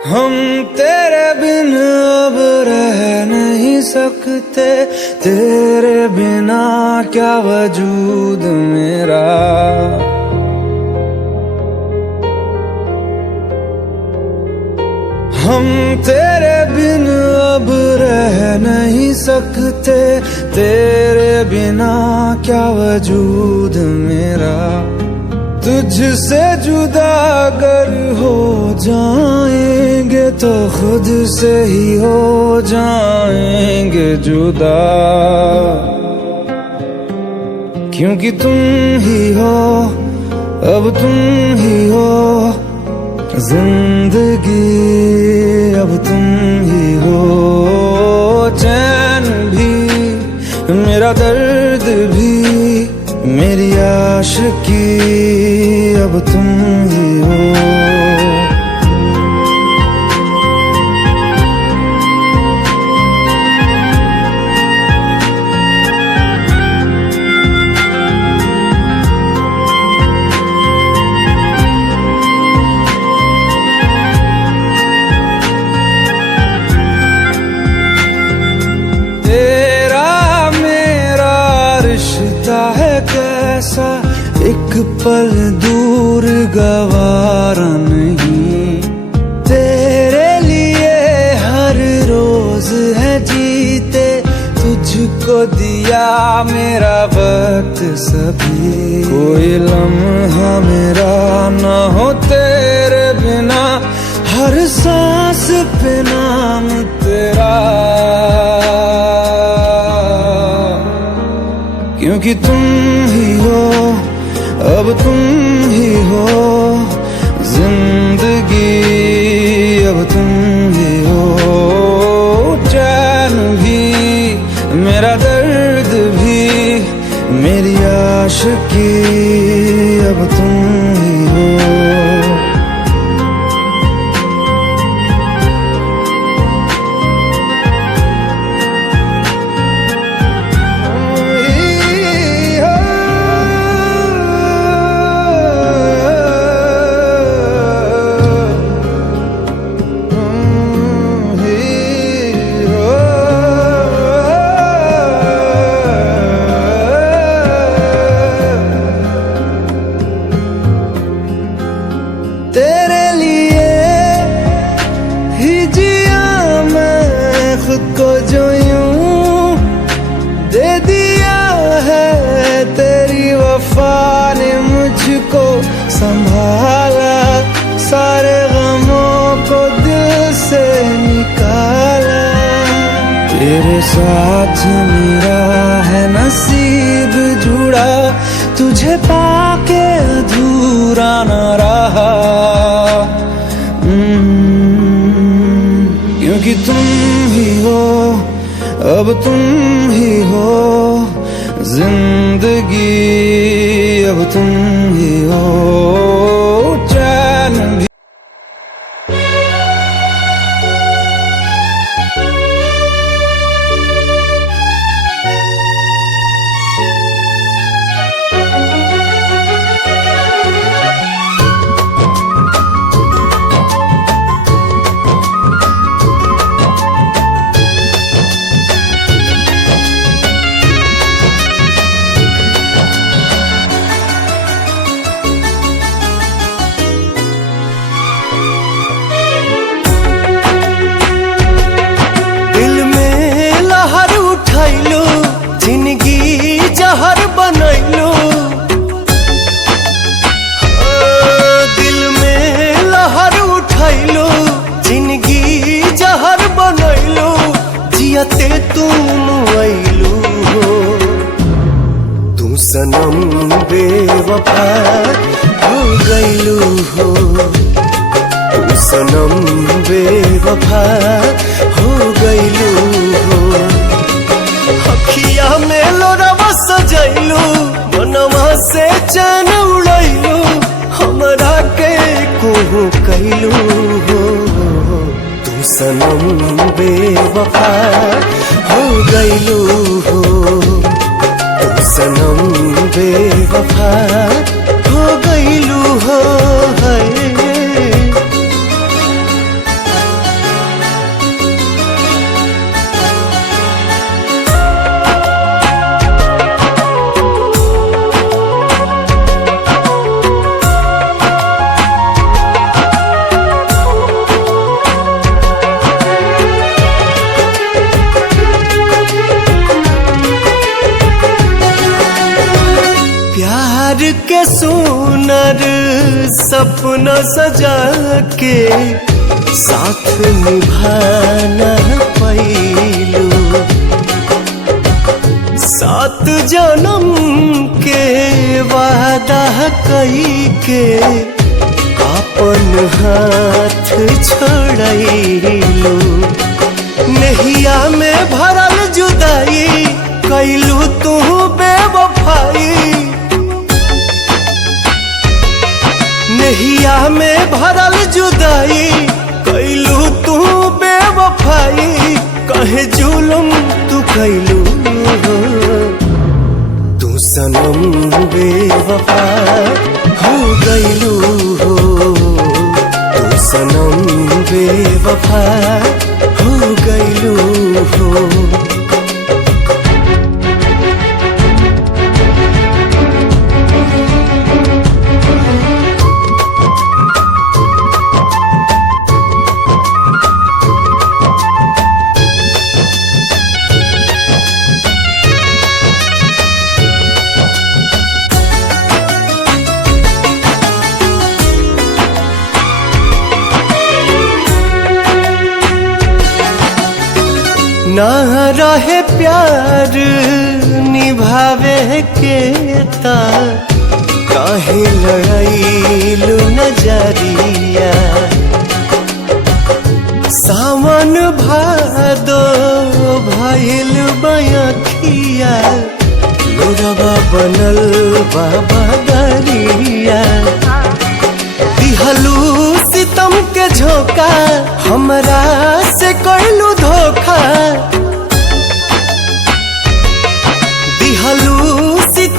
हम तेरे बिन अब रह नहीं सकते, तेरे बिना क्या वजूद मेरा। हम तेरे बिन अब रह नहीं सकते, तेरे बिना क्या वजूद मेरा। तुझसे जुदा अगर हो जाएंगे तो खुद से ही हो जाएंगे जुदा, क्योंकि तुम ही हो, अब तुम ही हो जिंदगी, अब तुम ही हो। चैन भी मेरा दर्द भी मेरी आशिकी, अब तुम ही हो। कैसा एक पल दूर गवारा नहीं, तेरे लिए हर रोज है जीते, तुझको दिया मेरा वक्त सभी। कोई लम्हा मेरा ना हो तेरे बिना, हर सांस पे नाम तेरा, क्योंकि तुम ही हो, अब तुम ही हो जिंदगी, अब तुम ही हो। चैन भी मेरा दर्द भी मेरी आशिकी, अब तुम ही हो। तेरे लिए ही जिया मैं खुद को, जो यूं दे दिया है तेरी वफा ने मुझको संभाला, सारे गमों को दिल से निकाला। तेरे साथ मेरा है नसीब जुड़ा, तुझे पाके अधूरा न रहा, क्योंकि तुम ही हो, अब तुम ही हो जिंदगी, अब तुम ही हो। चैन भी जिंदगी जहर बनैलो, दिल में लहर उठैलो, जिंदगी जहर बनैलो, जियते तुम ऐलो हो। तू सनम बेवफा हो गइलो हो, तू सनम बेवफा हो गइलो हो। अखिया में लोरवा सजैलू, मनवा से चैन उड़ैलू, हमरा के कोहू कैलू हो। तू सनम बेवफा हो गइलू हो, तू सनम बेवफा हो गइलू हो। सुनर सपना सजा के साथ निभाना पैलू, 7 जन्म के वादा कई के अपन हाथ छोड़लू। नहिया में भरल जुदाई कैलू तू बेवफाई, नहिया में भरल जुदाई कैलू तू बेवफाई। कहे जुलुम तू कैलू तू सनम बेवफा हो गईलू हो, तू सनम बेवफा हो गईलू हो। ना रहे प्यार निभावे के ता काहे लड़ाईलू नजरिया। सावन भादो भइल बयखिया, लोरवा बनल बाबा दरिया।